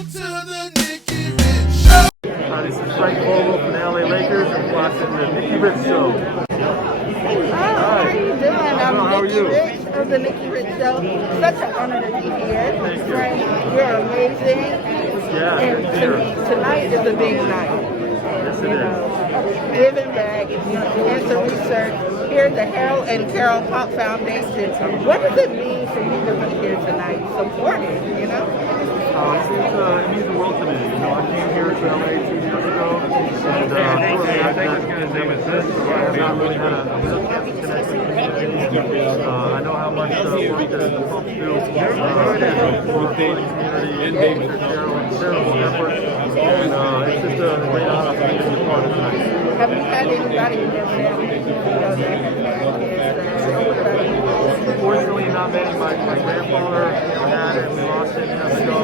Welcome to the Nikki Rich Show. This is Vogel from the LA Lakers and watching the Nikki Rich Show. How are you doing? How are Nikki you? Rich of the Nikki Rich Show. Such an honor to be here. Thank you. You're amazing. Yeah, And good to hear. tonight is a big night. Yes, it is. Giving back and some research. Here's the Carole and Carole Pop Foundation. What does it mean for you to be here tonight, supporting, you know? It means the world to me. You know, I came here to LA 2 years ago, and I've not really had a real connection with the community. I know how much work that the folks do for the community, for charitable efforts, and it's just a great honor for me to be a part of tonight. Have you had anybody in your family, that have had kids? Unfortunately, not many. My grandfather had it. We lost it years ago,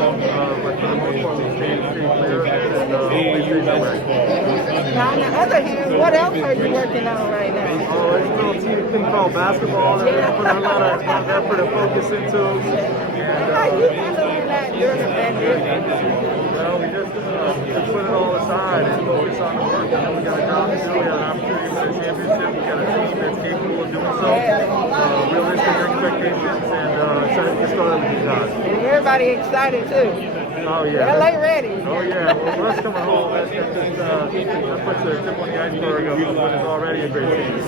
but for the most part, we stayed clear of it, and hopefully stay that way. Now, on the other hand, what else are you working on right now? Oh, it's a little team thing called basketball that we put a lot of effort and focus into. How are you handling that during the pandemic? Well, we just put it all aside and focus on the work. You know, we got a job to do. We got an opportunity for the championship. We got a team that's capable of doing so. Realistic expectations, and excited to get started with these guys. And everybody excited too. Oh yeah. LA ready. Oh yeah. Well, us coming home, that puts a tip on the iceberg of what is already a great team.